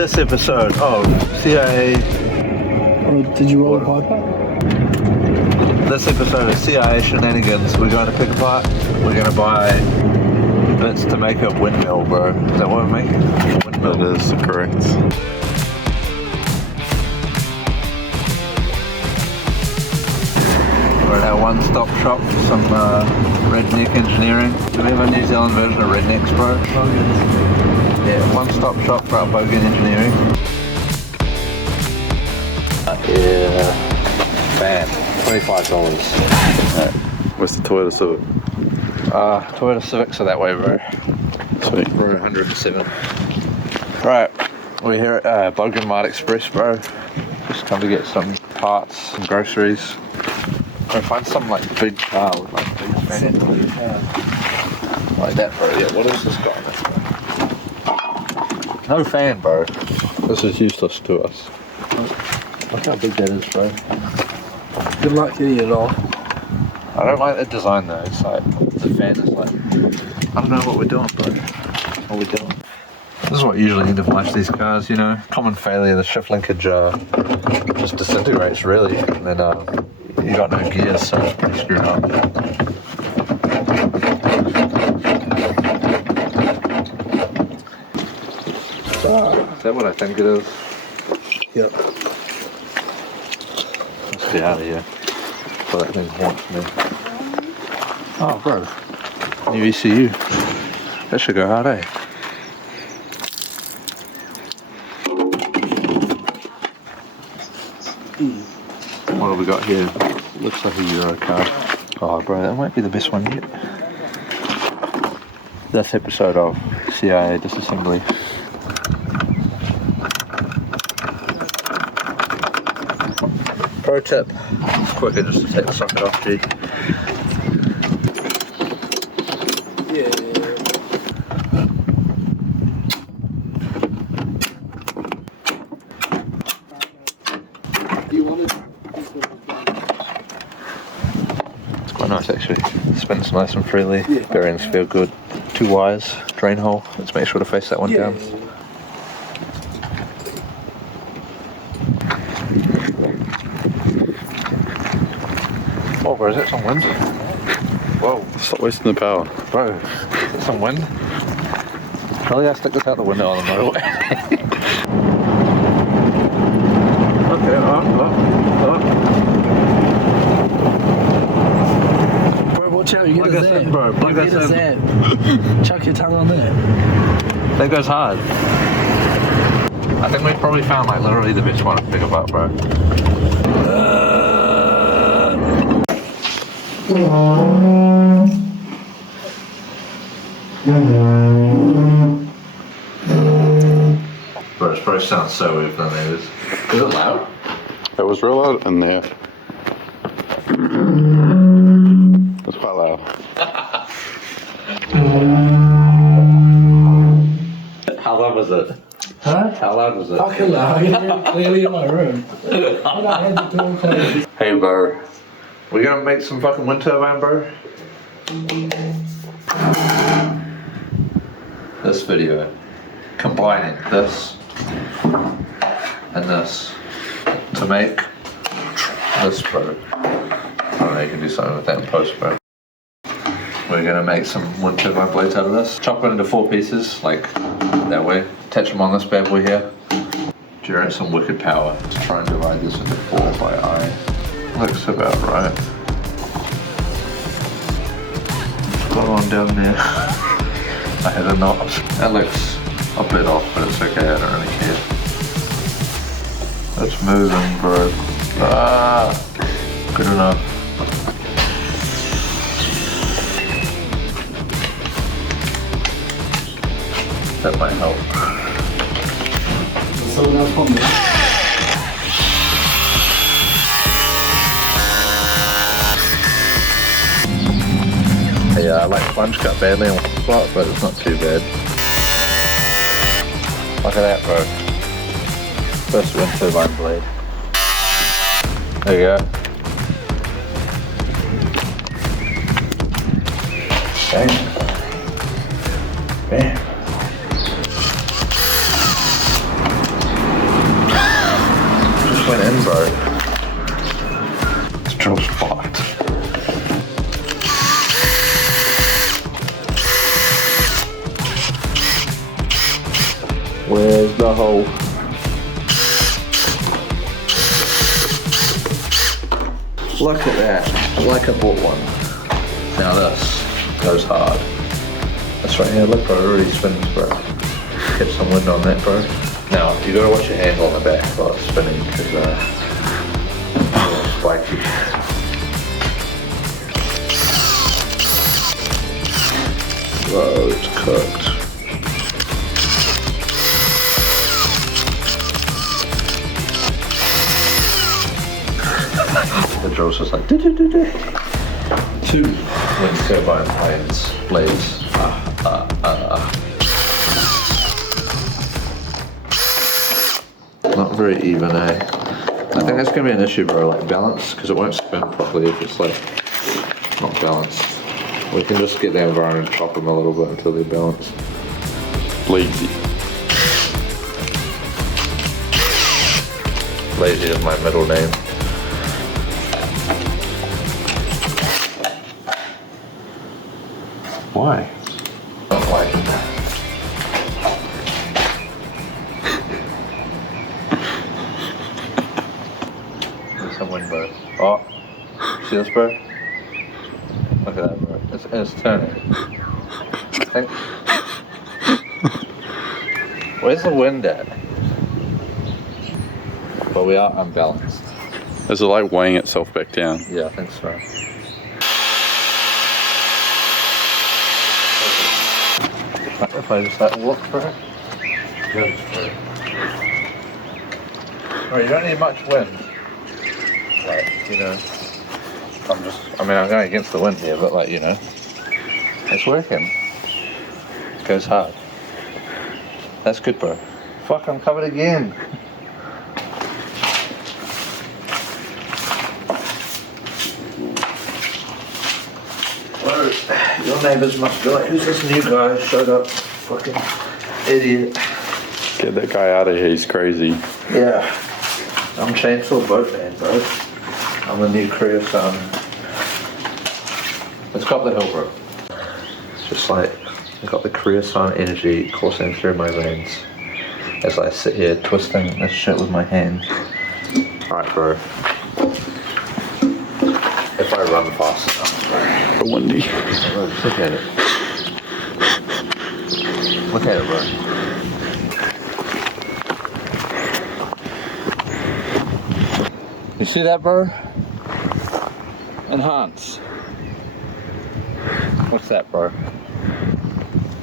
This episode of CIA. Oh, did you roll a pipe? This episode of CIA shenanigans. We're going to pick apart. We're going to buy bits to make a windmill, bro. Is that what we're making? A windmill. That is correct. We're at our one-stop shop for some redneck engineering. Do we have a New Zealand version of rednecks, bro? Yeah, one-stop shop for our bogan engineering. Yeah, fan, $25. What's the Toyota Civic? Toyota Civics are that way, bro. Sweet. Road 107. Right, we're here at Bogan Mart Express, bro. Just come to get some parts, some groceries. Bro, find some like big car with like big fan. Like that, bro. Yeah, what is this guy? No fan, bro. This is useless to us. Look how big that is, bro. Good luck getting it off. I don't like the design though. It's like, the fan is like, I don't know what we're doing, bro. What are we doing? This is what usually end of life these cars, you know. Common failure, the shift linkage just disintegrates really. And then you got no gears, so it's pretty screwed up. Is that what I think it is? Yep. Let's get out of here. Before that thing haunts me. Oh, bro. New ECU. That should go hard, eh? What have we got here? Looks like a Euro car. Oh, bro, that might be the best one yet. This episode of CIA Disassembly. Pro tip, it's quicker just to take the socket off, G. Yeah. You wanted It's quite nice actually. Spins nice and freely. Yeah. Bearings feel good. 2 wires, drain hole. Let's make sure to face that one down. Oh, bro, is that some wind? Whoa. Stop wasting the power. Bro, is that some wind? Probably I stick this out the window on the motorway. Okay, Bro, watch out, you get Plug a us zap. in, bro. Plug You us get a in. zap. Chuck your tongue on there. That goes hard. I think we probably found like literally the best one to pick up, bro. Bro, this probably sounds so weird than it is. Is it loud? It was real loud in there. It's quite loud. How loud was it? Huh? How loud was it? Fucking loud. I can hear it clearly in my room. And I had the door closed. Hey, bro. We gonna make some fucking wind turbine, bro? This video, combining this and this to make this, bro. I don't know, you can do something with that in post, bro. We're gonna make some wind turbine blades out of this. Chop it into 4 pieces, like that way. Attach them on this bad boy here. Generate some wicked power. Let's try and divide this into 4 by eye. Looks about right. Got on down there. I had a knot. That looks a bit off, but it's okay, I don't really care. It's moving, bro. Ah, good enough. That might help. Someone else want me? Yeah, I like plunge cut badly on one spot, but it's not too bad. Look at that, bro. First wind turbine blade. There you go. Bang. Bam. bro. This drill's fucked. Where's the hole? Look at that, like I bought one. Now this goes hard. That's right here, look bro, it already spins bro. Get some wind on that bro. Now, you gotta watch your handle on the back while it's spinning because it's a little spiky. Whoa, it's cooked. The drill's just like do-do-do-do. 2 wind turbine blades. Not very even, eh? I think that's gonna be an issue, bro, like balance, because it won't spin properly if it's like not balanced. We can just get the environment and chop them a little bit until they're balanced. Lazy. Lazy is my middle name. Why? Don't like it. There's some wind, bro. Oh, see this, bro? Look at that, bro. It's turning. Okay. Where's the wind at? But we are unbalanced. Is it like weighing itself back down? Yeah, I think so. If I just like walk for it, goes for it. Right, you don't need much wind. Like, you know, I'm going against the wind here, but like, you know, it's working. It goes hard. That's good, bro. Fuck, I'm covered again. Your neighbours must be like, who's this new guy who showed up? Fucking idiot. Get that guy out of here, he's crazy. Yeah. I'm Chainsaw Boatman, bro. I'm the new career son. Let's go up the hill, bro. It's just like, I've got the career son energy coursing through my veins as I sit here twisting this shit with my hands. Alright, bro. If I run fast enough, bro. Windy. Look at it. Look at it, bro. You see that, bro? Enhance. What's that, bro?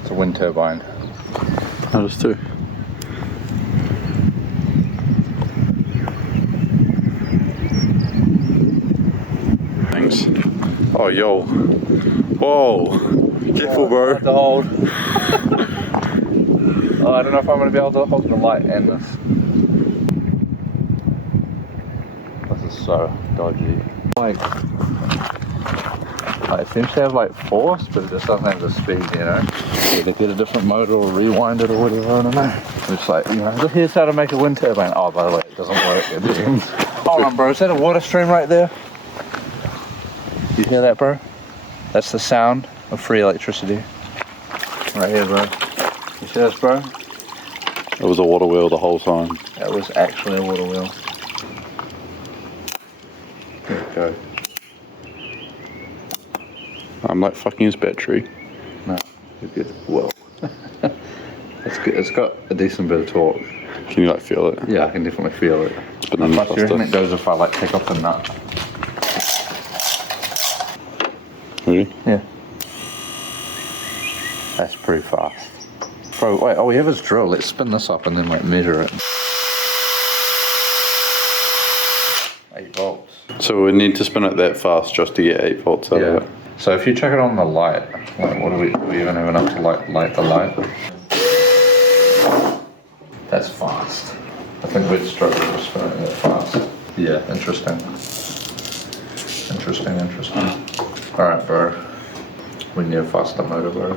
It's a wind turbine. Notice too. Thanks. Oh, yo. Whoa. Careful, bro. To hold. Oh, I don't know if I'm going to be able to hold the light and this. This is so dodgy. Like, it seems to have like force, but it just doesn't have the speed, you know? Either get a different motor or rewind it or whatever, I don't know. It's like, you know, here's how to make a wind turbine. Oh, by the way, it doesn't work. Hold on, bro. Is that a water stream right there? You hear that, bro? That's the sound of free electricity. Right here, bro. You see this, bro? It was a water wheel the whole time. That was actually a water wheel. There we go. I'm like fucking his battery. No, you're good. Whoa. It's good. It's got a decent bit of torque. Can you like feel it? Yeah, I can definitely feel it. But How fast do you reckon it goes if I like take off the nut? Ready? Yeah. That's pretty fast. Bro, wait, we have his drill. Let's spin this up and then like measure it. 8 volts. So we need to spin it that fast just to get 8 volts out of it. So if you check it on the light, like what do we even have enough to light the light? That's fast. I think we'd struggle to spin it that fast. Yeah, interesting. Interesting. Alright, bro. We need a faster motor, bro.